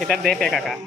kita DP kakak.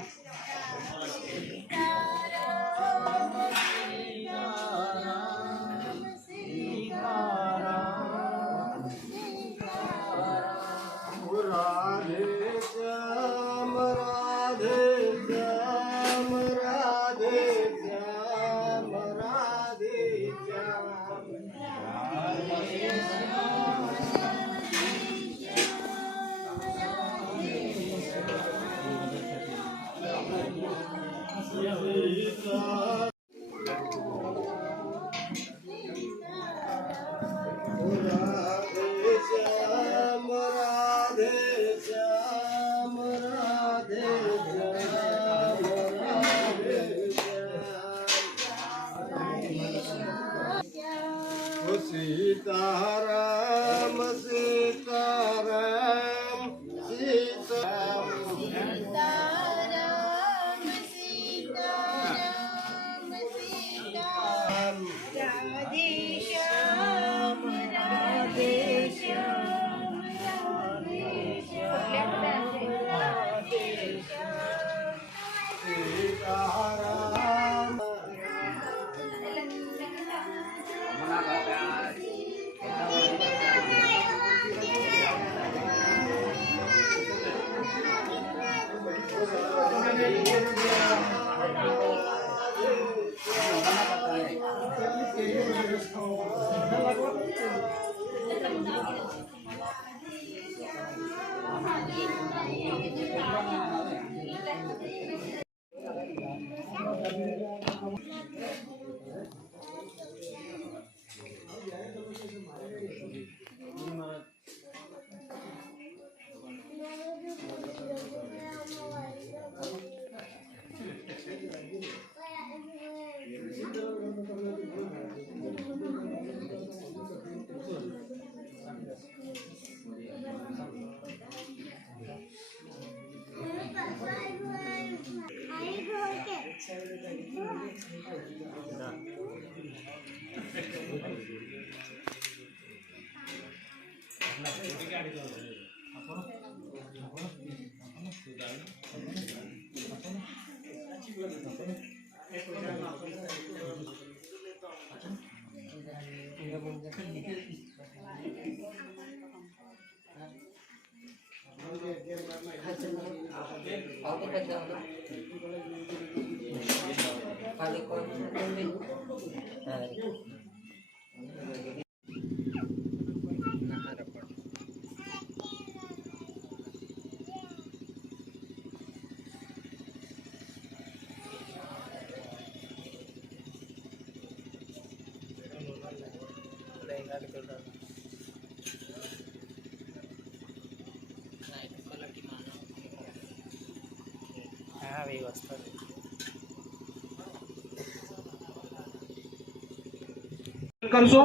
Sitaram Sitaram Sitaram Sitaram Sitaram Sitaram Radhe Shyam Radhe Shyam Radhe Shyam Radhe Shyam Sitaram કરશો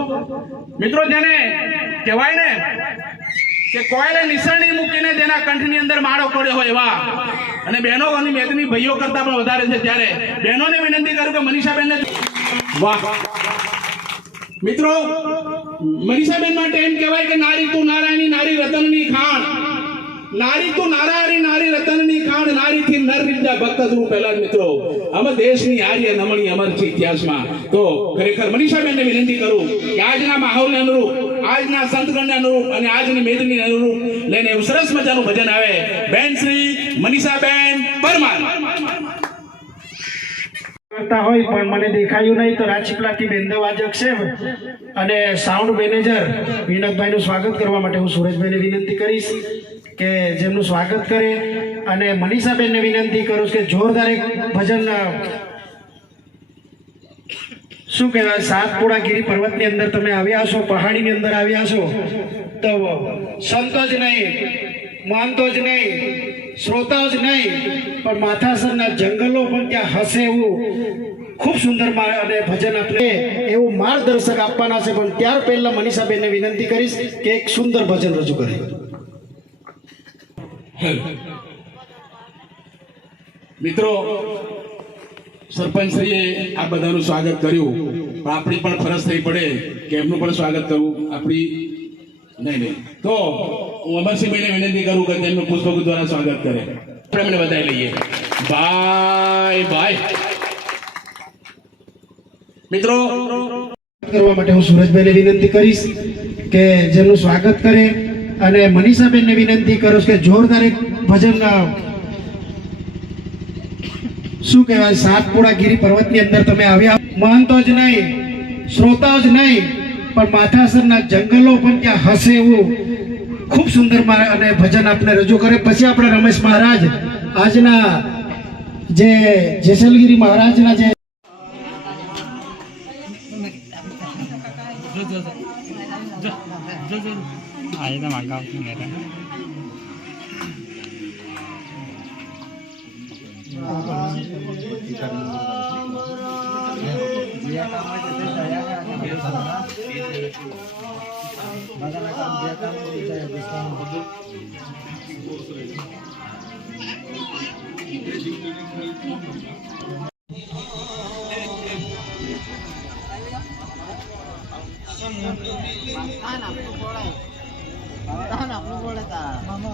મિત્રો, જેને કહેવાય ને કે કોયલે નિસરણી મૂકીને તેના કંઠની અંદર માળો પડ્યો હોય એવા અને બહેનો અને મેદની ભાઈઓ કરતા પણ વધારે છે, ત્યારે બહેનોને વિનંતી કરું કે મનીષાબેનને વાહ મિત્રો, મનીષાબેન માટે એમ કહેવાય કે નારી તું નારાયણી નારી રતનની ખાણ, નારી તું નારાયણી નારી રતનની ખાણ, નારી થી નર રીજા ભક્ત ધ્રુવ પહેલા મિત્રો અમે દેશની આર્ય નમણી અમર છે ઇતિહાસમાં. તો ખરેખર મનીષાબેનને વિનંતી કરું કે આજના માહોલને અનુરૂપ, આજના સંતગણને અનુરૂપ અને આજની મેદની અનુરૂપ લઈને એવું સરસ મજાનું ભજન આવે. બેન શ્રી મનીષાબેન પરમાર. કરતા હોય પણ મને દેખાયું નહીં તો રાજપીપળાથી બેન્ડ વાજક છે અને સાઉન્ડ મેનેજર વિનોદભાઈનું સ્વાગત કરવા માટે હું સુરેશભાઈને વિનંતી કરીશ કે જેમનું સ્વાગત કરે અને મનીષાબેનને વિનંતી કરું કે જોરદાર એક ભજન શું કહેવાય સાતપુડા ગિરી પર્વતની અંદર તમે આવ્યા છો, પહાડીની અંદર આવ્યા છો તો સંતો જ નહીં, મહંતો જ નહીં, શ્રોતાઓ જ નહીં પણ માથાસરના જંગલો પણ ત્યાં હશે એવું ખૂબ સુંદર અને ભજન આપણે એવું માર્ગદર્શક આપવાના છે. પણ ત્યાર પહેલા મનીષાબેનને વિનંતી કરીશ કે એક સુંદર ભજન રજૂ કરે. મિત્રો, સરપંચશ્રીએ આ બધાનું સ્વાગત કર્યું પણ આપણી પણ ફરજ થઈ પડે કે એમનું પણ સ્વાગત કરવું આપણી નહીં. તો હું અમરસિંહભાઈને વિનંતી કરું કે તેમનું પુષ્પગુચ્છ દ્વારા સ્વાગત કરે. આપણે એમને વધાવી લઈએ. બાય. મિત્રો, કરવા માટે હું સુરજભાઈને વિનંતી કરીશ કે જેમનું સ્વાગત કરે અને મનીષાબેનને વિનંતી કરું કે જોરદાર એક ભજન શું કહેવાય સાતપુડા ગિરી પર્વતની અંદર તમે આવ્યા, મહંતો જ નહીં, શ્રોતાઓ જ નહીં પણ માથાસરના જંગલો પણ ત્યાં હશે એવું ખૂબ સુંદર અને ભજન આપણે રજૂ કરે. પછી આપણે રમેશ મહારાજ આજના જે જેસલગીરી મહારાજના જે Ahí está marcado. Mira. Tahan aku boleh tak? Mama.